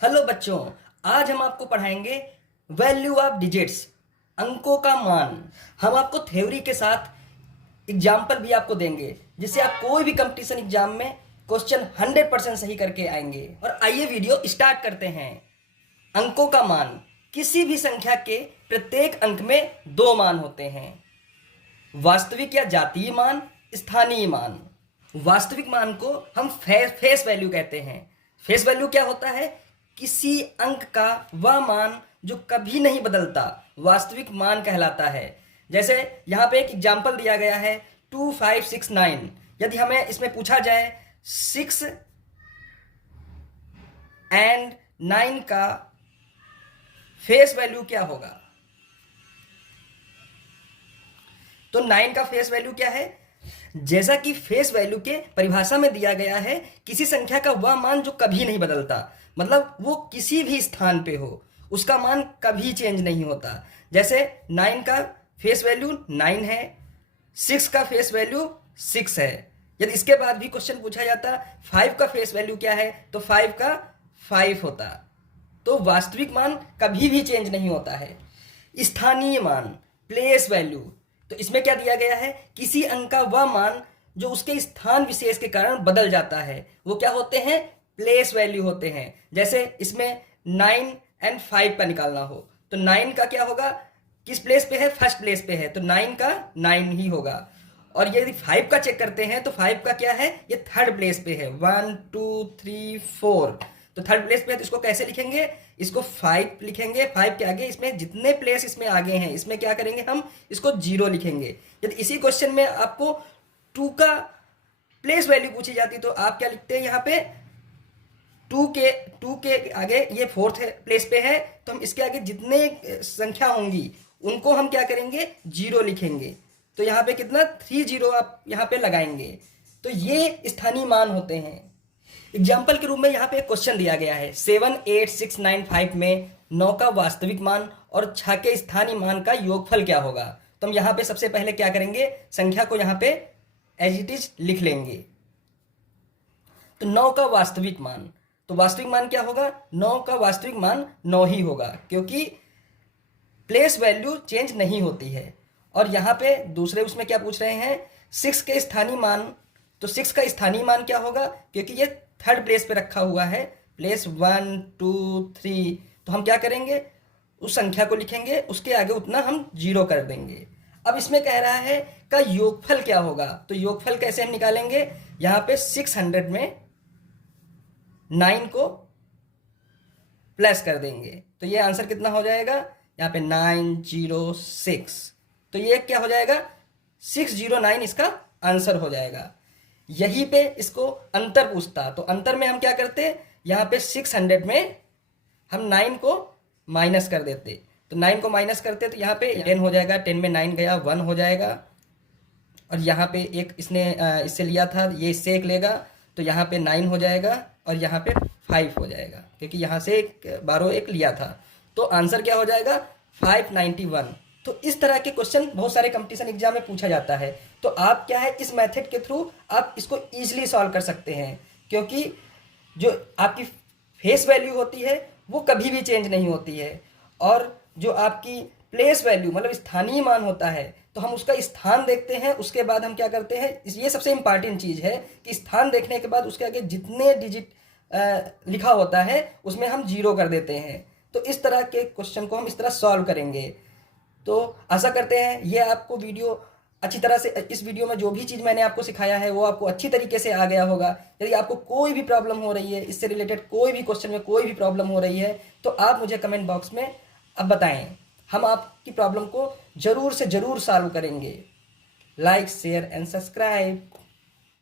Hello बच्चों, आज हम आपको पढ़ाएंगे वैल्यू ऑफ डिजिट्स, अंकों का मान। हम आपको थ्योरी के साथ एग्जाम्पल भी आपको देंगे, जिससे आप कोई भी कंपटीशन एग्जाम में क्वेश्चन 100% सही करके आएंगे। और आइए वीडियो स्टार्ट करते हैं। अंकों का मान। किसी भी संख्या के प्रत्येक अंक में दो मान होते हैं, वास्तविक या जातीय मान, स्थानीय मान। वास्तविक मान को हम फेस वैल्यू कहते हैं। फेस वैल्यू क्या होता है? किसी अंक का वह मान जो कभी नहीं बदलता, वास्तविक मान कहलाता है। जैसे यहाँ पे एक एग्जाम्पल दिया गया है 2569। यदि हमें इसमें पूछा जाए 6 एंड 9 का फेस वैल्यू क्या होगा, तो 9 का फेस वैल्यू क्या है? जैसा कि फेस वैल्यू के परिभाषा में दिया गया है, किसी संख्या का वह मान जो कभी नहीं बदलता, मतलब वो किसी भी स्थान पे हो, उसका मान कभी चेंज नहीं होता। जैसे 9 का फेस वैल्यू 9 है, 6 का फेस वैल्यू 6 है। यदि इसके बाद भी क्वेश्चन पूछा जाता 5 का फेस वैल्यू क्या है, तो 5 का 5 होता। तो वास्तविक मान कभी भी चेंज नहीं होता है। स्थानीय मान, प्लेस वैल्यू, तो इसमें क्या दिया गया है? किसी अंक का वह मान जो उसके स्थान विशेष के कारण बदल जाता है, वो क्या होते हैं? प्लेस वैल्यू होते हैं। जैसे इसमें 9 एंड 5 का निकालना हो, तो 9 का क्या होगा? किस प्लेस पे है? फर्स्ट प्लेस पे है, तो 9 का 9 ही होगा। और यदि 5 का चेक करते हैं तो 5 का क्या है? ये थर्ड प्लेस पे है, 1 2 3 4, तो थर्ड प्लेस पे है, तो इसको कैसे लिखेंगे? इसको 5 लिखेंगे। 5 के आगे इसमें जितने प्लेस इसमें आगे हैं, इसमें क्या करेंगे? हम इसको 0 लिखेंगे। यदि इसी क्वेश्चन में आपको 2 का प्लेस वैल्यू पूछी जाती तो आप क्या लिखते हैं? यहाँ पे 2 के आगे ये फोर्थ प्लेस पे है, तो हम इसके आगे जितने संख्या होंगी उनको हम क्या करेंगे? 0 लिखेंगे। तो यहाँ पे कितना? 3 0 आप यहाँ पे लगाएंगे। तो ये स्थानीय मान होते हैं। एग्जाम्पल के रूप में यहाँ पे एक क्वेश्चन दिया गया है 7 8 6 9 5 में 9 का वास्तविक मान और 6 के स्थानीय मान का योगफल क्या होगा। तो हम यहाँ पे सबसे पहले क्या करेंगे? संख्या को यहाँ पे एज इट इज लिख लेंगे। तो 9 का वास्तविक मान, तो वास्तविक मान क्या होगा? 9 का वास्तविक मान 9 ही होगा, क्योंकि प्लेस वैल्यू चेंज नहीं होती है। और यहाँ पे दूसरे उसमें क्या पूछ रहे हैं? 6 के स्थानीय मान, तो 6 का स्थानीय मान क्या होगा? क्योंकि ये थर्ड प्लेस पे रखा हुआ है, प्लेस 1 2 3, तो हम क्या करेंगे? उस संख्या को लिखेंगे, उसके आगे उतना हम 0 कर देंगे। अब इसमें कह रहा है का योगफल क्या होगा, तो योगफल कैसे हम निकालेंगे? यहाँ पे 600 में 9 को प्लस कर देंगे, तो ये आंसर कितना हो जाएगा? यहाँ पे 906, तो ये क्या हो जाएगा? 609 इसका आंसर हो जाएगा। यहीं पे इसको अंतर पूछता, तो अंतर में हम क्या करते? यहाँ पे 600 में हम 9 को माइनस कर देते, तो 9 को माइनस करते तो यहाँ पे 10 हो जाएगा, 10 में 9 गया 1 हो जाएगा। और यहाँ पे एक इसने इससे लिया था, ये इससे एक लेगा, तो यहाँ पे 9 हो जाएगा और यहाँ पे 5 हो जाएगा, क्योंकि यहाँ से एक बारो एक लिया था। तो आंसर क्या हो जाएगा? 591। तो इस तरह के क्वेश्चन बहुत सारे कंपटीशन एग्जाम में पूछा जाता है। तो आप क्या है, इस मेथड के थ्रू आप इसको इजीली सॉल्व कर सकते हैं, क्योंकि जो आपकी फेस वैल्यू होती है वो कभी भी चेंज नहीं होती है। और जो आपकी प्लेस वैल्यू मतलब स्थानीय मान होता है, तो हम उसका स्थान देखते हैं, उसके बाद हम क्या करते हैं? ये सबसे इंपॉर्टेंट चीज़ है कि स्थान देखने के बाद उसके आगे जितने डिजिट लिखा होता है उसमें हम 0 कर देते हैं। तो इस तरह के क्वेश्चन को हम इस तरह सॉल्व करेंगे। तो आशा करते हैं ये आपको वीडियो अच्छी तरह से, इस वीडियो में जो भी चीज़ मैंने आपको सिखाया है वो आपको अच्छी तरीके से आ गया होगा। यदि आपको कोई भी प्रॉब्लम हो रही है, इससे रिलेटेड कोई भी क्वेश्चन में कोई भी प्रॉब्लम हो रही है, तो आप मुझे कमेंट बॉक्स में अब बताएं। हम आपकी प्रॉब्लम को ज़रूर से ज़रूर सॉल्व करेंगे। Like share and subscribe.